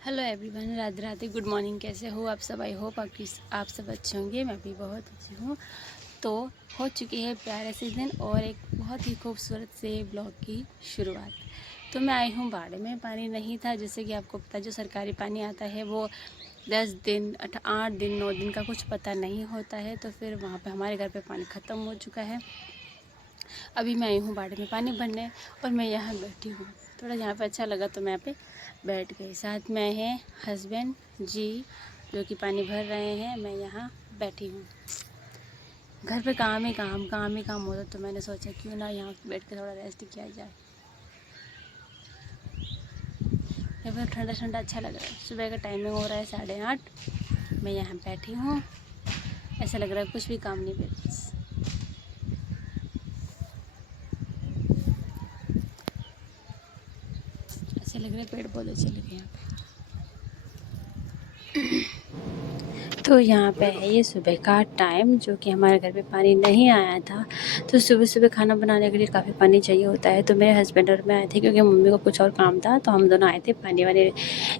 Hello everyone, Radhe Radhe, good morning. कैसे हो आप सब? आई होप आप सब अच्छे होंगे। मैं भी बहुत अच्छी हूँ। तो हो चुकी है प्यारे से दिन और एक बहुत ही खूबसूरत से ब्लॉग की शुरुआत। तो मैं आई हूँ बाड़े में। पानी नहीं था, जैसे कि आपको पता है जो सरकारी पानी आता है वो 10 दिन 8 दिन 9 दिन का कुछ पता नहीं होता है। तो फिर वहाँ पे हमारे घर पे पानी ख़त्म हो चुका है। अभी मैं आई हूँ बाड़े में पानी भरने और मैं यहाँ बैठी हूँ। थोड़ा यहाँ पे अच्छा लगा तो मैं यहाँ पे बैठ गई। साथ में है हस्बैंड जी जो कि पानी भर रहे हैं। मैं यहाँ बैठी हूँ। घर पे काम ही काम होता, तो मैंने सोचा क्यों ना यहाँ बैठ के थोड़ा रेस्ट किया जाए। यहाँ पर ठंडा ठंडा अच्छा लग रहा है। सुबह का टाइमिंग हो रहा है 8:30। मैं यहाँ बैठी हूँ। ऐसा लग रहा है कुछ भी काम नहीं पे बस। ऐसे लग रहा है पेड़ पौधे चले गए यहाँ पे। तो यहाँ पे है ये सुबह का टाइम, जो कि हमारे घर पे पानी नहीं आया था। तो सुबह सुबह खाना बनाने के लिए काफ़ी पानी चाहिए होता है। तो मेरे हस्बैंड और मैं आए थे क्योंकि मम्मी को कुछ और काम था। तो हम दोनों आए थे, पानी वानी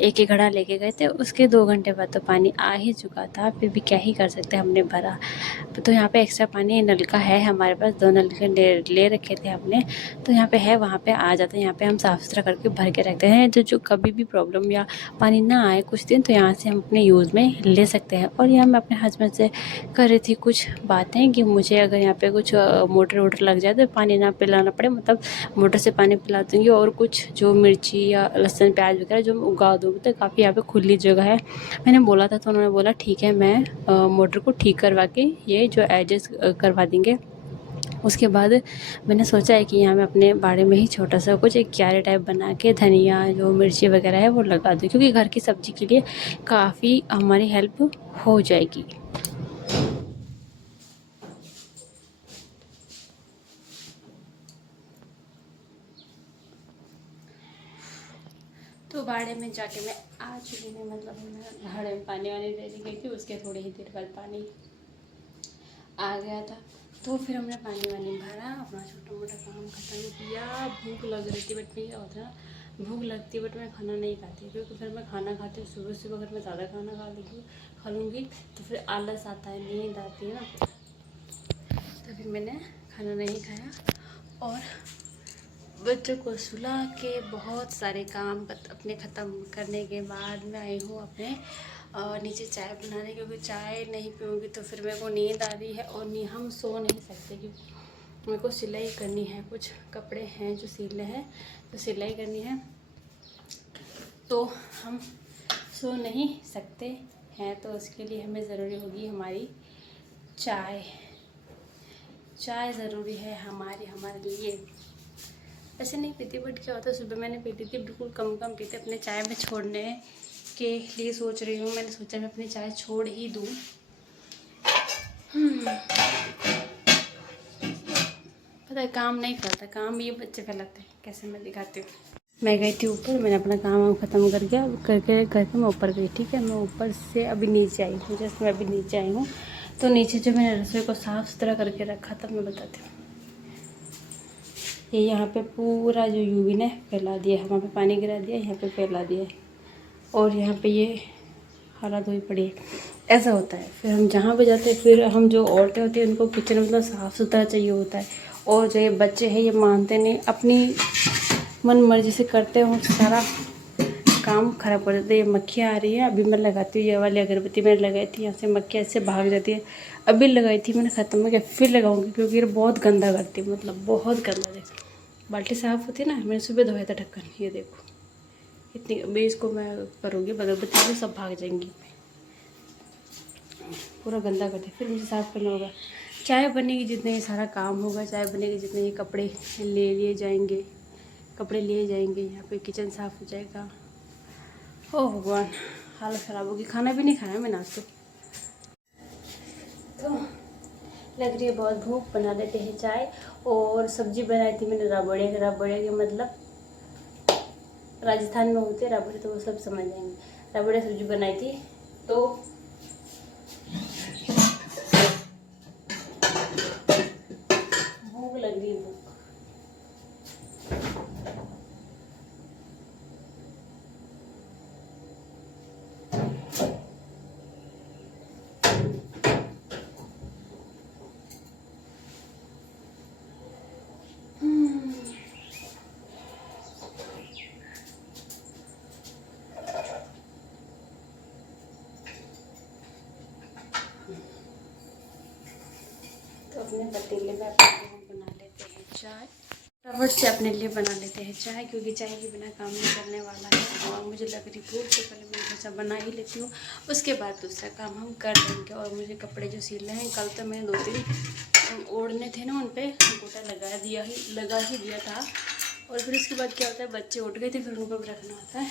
एक ही घड़ा लेके गए थे। उसके 2 घंटे बाद तो पानी आ ही चुका था। फिर भी क्या ही कर सकते, हमने भरा। तो यहाँ पे एक्स्ट्रा पानी नलका है हमारे पास, 2 नलके ले रखे थे हमने। तो यहाँ पे है, वहाँ पे आ जाता है। यहाँ पे हम साफ़ सुथरा करके भर के रखते हैं। तो जो कभी भी प्रॉब्लम या पानी ना आए कुछ दिन, तो यहाँ से हम अपने यूज़ में ले सकते हैं। और यहाँ मैं अपने हस्बैंड से कर रही थी कुछ बातें कि मुझे अगर यहाँ पे कुछ मोटर वोटर लग जाए तो पानी ना पिलाना पड़े, मतलब मोटर से पानी पिला दूँगी। और कुछ जो मिर्ची या लहसुन प्याज वगैरह जो मैं उगा दूँगी, तो काफ़ी यहाँ पे खुली जगह है। मैंने बोला था तो उन्होंने बोला ठीक है, मैं मोटर को ठीक करवा के ये जो एडजस्ट करवा देंगे। उसके बाद मैंने सोचा है कि यहाँ मैं अपने बाड़े में ही छोटा सा कुछ एक क्यारी टाइप बना के धनिया जो मिर्ची वगैरह है वो लगा दूँ, क्योंकि घर की सब्ज़ी के लिए काफ़ी हमारी हेल्प हो जाएगी। तो बाड़े में जाके मैं आ चुकी हूँ, मतलब मैं बाड़े में पानी वानी देने गई थी। उसके थोड़ी ही देर बाद पानी आ गया था। तो फिर हमने पानी वानी भरा, अपना छोटा मोटा काम ख़त्म किया। भूख लग रही थी बट नहीं होता, भूख लगती है बट मैं खाना नहीं खाती, क्योंकि फिर मैं खाना खाती हूँ सुबह सुबह। अगर मैं ज़्यादा खाना खा लूँगी तो फिर आलस आता है, नींद आती है ना। तो फिर मैंने खाना नहीं खाया और बच्चों को सुला के बहुत सारे काम अपने ख़त्म करने के बाद मैं आई हूँ अपने नीचे चाय बनाने, क्योंकि चाय नहीं पीऊँगी तो फिर मेरे को नींद आ रही है और हम सो नहीं सकते, क्योंकि मेरे को सिलाई करनी है। कुछ कपड़े हैं जो सिलने हैं, तो सिलाई करनी है, तो हम सो नहीं सकते हैं। तो उसके लिए हमें ज़रूरी होगी हमारी चाय। चाय ज़रूरी है हमारे लिए। ऐसे नहीं पीती बट क्या होता है, सुबह मैंने पीती थी, बिल्कुल कम पीते। अपने चाय में छोड़ने के लिए सोच रही हूँ। मैंने सोचा मैं अपनी चाय छोड़ ही दूँ। पता है काम नहीं फैलता, काम ये बच्चे फैलाते हैं। कैसे मैं दिखाती हूँ। मैं गई थी ऊपर, मैंने अपना काम ख़त्म करके मैं ऊपर गई। ठीक है, मैं ऊपर से अभी नीचे आई हूँ। जैसे मैं अभी नीचे आई हूँ, तो नीचे जो मैंने रसोई को साफ़ सुथरा करके रखा था, मैं बताती हूँ। ये यहाँ पे पूरा जो यूवी ने फैला दिया है, वहाँ पे पानी गिरा दिया, यहाँ पे फैला दिया है। और यहाँ पे ये हालत हुई पड़ी है। ऐसा होता है। फिर हम जहाँ पे जाते हैं, फिर हम जो औरतें होती हैं उनको किचन मतलब साफ़ सुथरा चाहिए होता है। और जो ये बच्चे हैं ये मानते नहीं, अपनी मन मर्जी से करते हो, सारा काम ख़राब कर देते हैं। ये मक्खियाँ आ रही है, अभी मैं लगाती हूँ। ये वाली अगरबत्ती मैंने लगाई थी, यहाँ से मक्खियाँ ऐसे भाग जाती है। अभी लगाई थी मैंने, ख़त्म हो गया, फिर लगाऊंगी, क्योंकि ये बहुत गंदा करती है, मतलब बहुत गंदा। देखो बाल्टी साफ़ होती है ना, मैंने सुबह धोया था ढक्कन, ये देखो इतनी। अभी इसको मैं करूँगी, अगरबत्ती से सब भाग जाएंगी। पूरा गंदा करती, फिर मुझे साफ़ करना होगा। चाय बनेगी जितने ही सारा काम होगा, चाय बनेगी जितने ही कपड़े ले लिए जाएंगे, कपड़े लिए जाएंगे, यहाँ पे किचन साफ़ हो जाएगा। ओह भगवान, हालत ख़राब होगी। खाना भी नहीं खाया मैंने आज तो लग रही है बहुत भूख। बना लेते हैं चाय। और सब्जी बनाई थी मैंने रबड़े। रबड़े के मतलब राजस्थान में होते हैं रबड़े, तो वो सब समझ जाएंगे। रबड़े सब्जी बनाई थी। तो भूख लग रही है, भूख। अपने पतीले में अपने लिए बना लेते हैं चाय। फटाफट से अपने लिए बना लेते हैं चाय, क्योंकि चाय के बिना काम नहीं करने वाला है। और मुझे लग रही भूख, तो पहले मैं थोड़ा सा बना ही लेती हूँ, उसके बाद दूसरा काम हम कर लेंगे। और मुझे कपड़े जो सिलने हैं, कल तो मैंने 2-3 ओढ़ने थे ना, उन पर गोटा लगा ही दिया था। और फिर उसके बाद क्या होता है, बच्चे उठ गए थे, फिर उनको भी रखना होता है,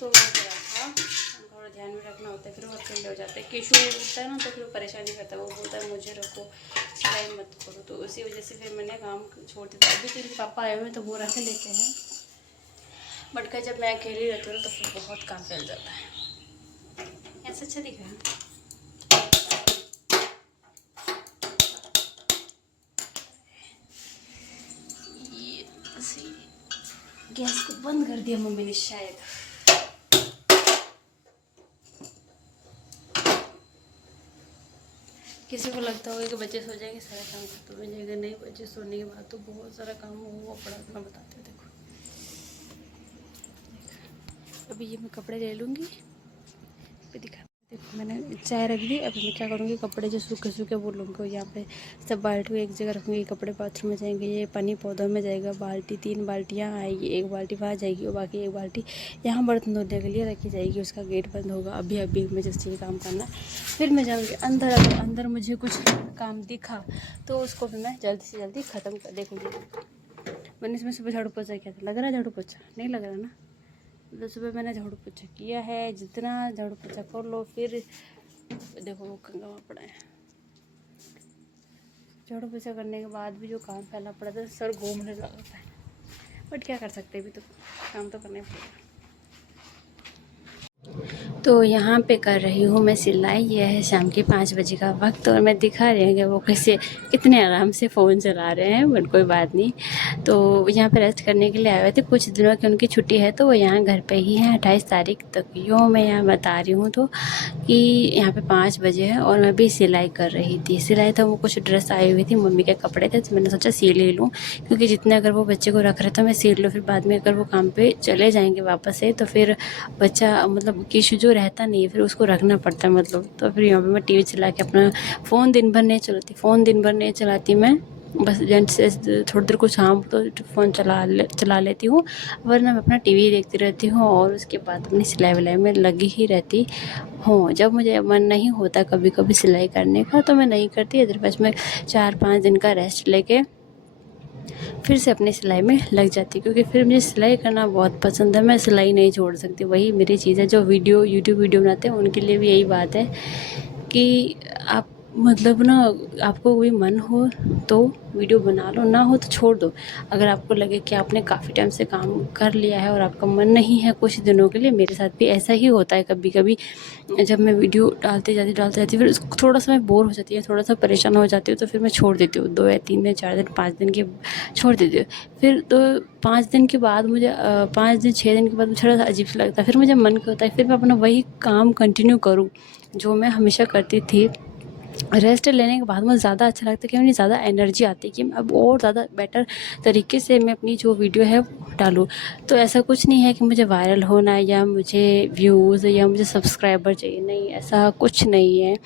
तो वो क्या था, उनको थोड़ा ध्यान में रखना होता है। फिर वो अकेले हो जाते हैं। केशु उठता है ना, तो फिर वो परेशानी करता है, वो बोलता है मुझे रखो, सिलाई मत करो। तो उसी वजह से फिर मैंने काम छोड़ दिया। अभी तो इनके पापा आए हुए हैं, तो वो रख लेते हैं, बट क्या जब मैं अकेली रहती हूँ तो फिर बहुत काम फैल जाता है। ऐसा अच्छा दिख रहा है। गैस को बंद कर दिया मम्मी ने शायद। किसी को लगता होगा कि बच्चे सो जाएंगे सारा काम खत्म हो जाएगा, नहीं, बच्चे सोने के बाद तो बहुत सारा काम हुआ पड़ा। मैं बताती हूँ, देखो अभी ये मैं कपड़े ले लूँगी, फिर दिखा। देखो मैंने चाय रख दी। अब मैं क्या करूँगी, कपड़े जो सूखे सूखे वो लूँगी, यहाँ पे सब बाल्टी एक जगह रखूँगी। कपड़े बाथरूम में जाएंगे, ये पानी पौधों में जाएगा, बाल्टी 3 बाल्टियाँ आएगी, 1 बाल्टी वहाँ जाएगी और बाकी 1 बाल्टी यहाँ बर्तन धोने के लिए रखी जाएगी। उसका गेट बंद होगा। अभी मुझे ये काम करना, फिर मैं जाऊँगी अंदर। अगर अंदर मुझे कुछ काम दिखा तो उसको भी मैं जल्दी से जल्दी ख़त्म कर देखूँगी। मैंने इसमें सुबह झाड़ू पोछा किया था, लग रहा है झाड़ू पोछा? नहीं लग रहा ना। तो सुबह मैंने झाड़ू पोछा किया है, जितना झाड़ू पोछा कर लो, फिर देखो वो कंगा हुआ पड़ा है। झाड़ू पोछा करने के बाद भी जो काम फैला पड़ा था, सर घूमने लगता है, बट क्या कर सकते हैं, अभी तो काम तो करना ही पड़ेगा। तो यहाँ पे कर रही हूँ मैं सिलाई। यह है शाम के 5 बजे का वक्त, और मैं दिखा रही हूँ कि वो कैसे कितने आराम से फ़ोन चला रहे हैं, बट कोई बात नहीं। तो यहाँ पे रेस्ट करने के लिए आए हुए थे, कुछ दिनों की उनकी छुट्टी है, तो वो यहाँ घर पे ही हैं 28 तारीख तक। यूँ मैं यहाँ बता रही हूँ तो कि यहाँ पे 5 बजे है और मैं भी सिलाई कर रही थी। सिलाई तो वो कुछ ड्रेस आई हुई थी, मम्मी के कपड़े थे, तो मैंने सोचा सिल ही लूँ, क्योंकि जितने अगर वो बच्चे को रख रहे तो मैं सिल लूँ, फिर बाद में अगर वो काम पे चले जाएंगे वापस से, तो फिर बच्चा मतलब किशु जो रहता नहीं है, फिर उसको रखना पड़ता है मतलब। तो फिर यहाँ पे मैं टीवी चला के अपना फ़ोन दिन भर नहीं चलाती मैं, बस जैसे थोड़ी देर कुछ काम तो फ़ोन चला लेती हूँ, वरना मैं अपना टीवी देखती रहती हूँ और उसके बाद अपनी सिलाई विलाई में लगी ही रहती हूँ। जब मुझे मन नहीं होता कभी कभी सिलाई करने का तो मैं नहीं करती, अदरवाइज मैं 4-5 दिन का रेस्ट लेके फिर से अपनी सिलाई में लग जाती, क्योंकि फिर मुझे सिलाई करना बहुत पसंद है। मैं सिलाई नहीं छोड़ सकती, वही मेरी चीज़ है। जो यूट्यूब वीडियो बनाते हैं उनके लिए भी यही बात है कि आप मतलब ना, आपको कोई मन हो तो वीडियो बना लो, ना हो तो छोड़ दो। अगर आपको लगे कि आपने काफ़ी टाइम से काम कर लिया है और आपका मन नहीं है कुछ दिनों के लिए, मेरे साथ भी ऐसा ही होता है कभी कभी। जब मैं वीडियो डालते जाती फिर थोड़ा सा मैं बोर हो जाती है, थोड़ा सा परेशान हो जाती हूँ, तो फिर मैं छोड़ देती हूँ। 2 या 3 दिन, 4 दिन, 5 दिन के छोड़ देती हूँ। फिर तो 5 दिन के बाद मुझे 5 दिन 6 दिन के बाद मुझे थोड़ा सा अजीब सा लगता है, फिर मुझे मन करता है फिर मैं अपना वही काम कंटिन्यू करूँ जो मैं हमेशा करती थी। रेस्ट लेने के बाद मुझे ज़्यादा अच्छा लगता है कि मुझे ज़्यादा एनर्जी आती है कि मैं अब और ज़्यादा बेटर तरीके से मैं अपनी जो वीडियो है डालूँ। तो ऐसा कुछ नहीं है कि मुझे वायरल होना है या मुझे व्यूज़ या मुझे सब्सक्राइबर चाहिए, नहीं, ऐसा कुछ नहीं है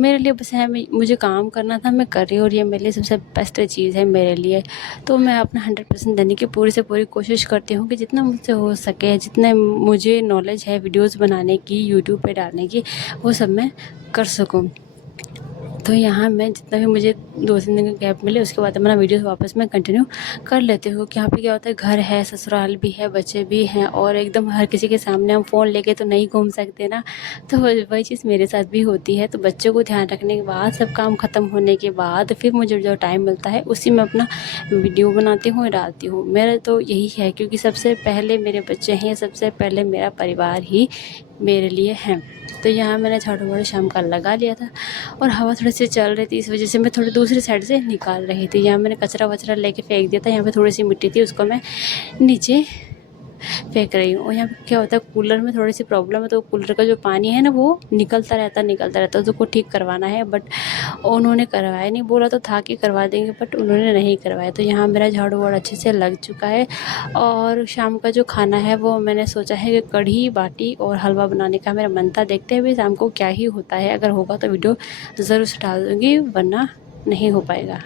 मेरे लिए। बस है मुझे काम करना था, मैं कर रही हूँ, और ये मेरे लिए सबसे बेस्ट चीज़ है मेरे लिए। तो मैं अपना 100% देने की पूरी से पूरी कोशिश करती हूँ कि जितना मुझसे हो सके, जितने मुझे नॉलेज है वीडियोज़ बनाने की, यूट्यूब पर डालने की, वो सब मैं कर सकूँ। तो यहाँ मैं जितना भी मुझे 2-3 दिन का गैप मिले, उसके बाद अपना वीडियोस वापस मैं कंटिन्यू कर लेती हूँ। कि यहाँ पे क्या होता है, घर है, ससुराल भी है, बच्चे भी हैं, और एकदम हर किसी के सामने हम फ़ोन लेके तो नहीं घूम सकते ना। तो वही चीज़ मेरे साथ भी होती है। तो बच्चों को ध्यान रखने के बाद, सब काम ख़त्म होने के बाद, फिर मुझे जो टाइम मिलता है उसी में अपना वीडियो बनाती हूँ, डालती हूँ। मेरा तो यही है, क्योंकि सबसे पहले मेरे बच्चे हैं, सबसे पहले मेरा परिवार ही मेरे लिए है। तो यहाँ मैंने झाड़ू वाड़ू शाम का लगा लिया था और हवा थोड़ी सी चल रही थी, इस वजह से मैं थोड़ी दूसरी साइड से निकाल रही थी। यहाँ मैंने कचरा वचरा लेके फेंक दिया था, यहाँ पे थोड़ी सी मिट्टी थी, उसको मैं नीचे फेंक रही हूँ। और यहाँ पे क्या होता है, कूलर में थोड़ी सी प्रॉब्लम है, तो कूलर का जो पानी है ना वो निकलता रहता है, तो उसको ठीक करवाना है। बट उन्होंने करवाया नहीं, बोला तो था कि करवा देंगे, बट उन्होंने नहीं करवाया। तो यहाँ मेरा झाड़ू वाड़ अच्छे से लग चुका है। और शाम का जो खाना है वो मैंने सोचा है कि कढ़ी बाटी और हलवा बनाने का मेरा मन था। देखते हुए शाम को क्या ही होता है, अगर होगा तो वीडियो ज़रूर से डाल दूँगी, वरना नहीं हो पाएगा।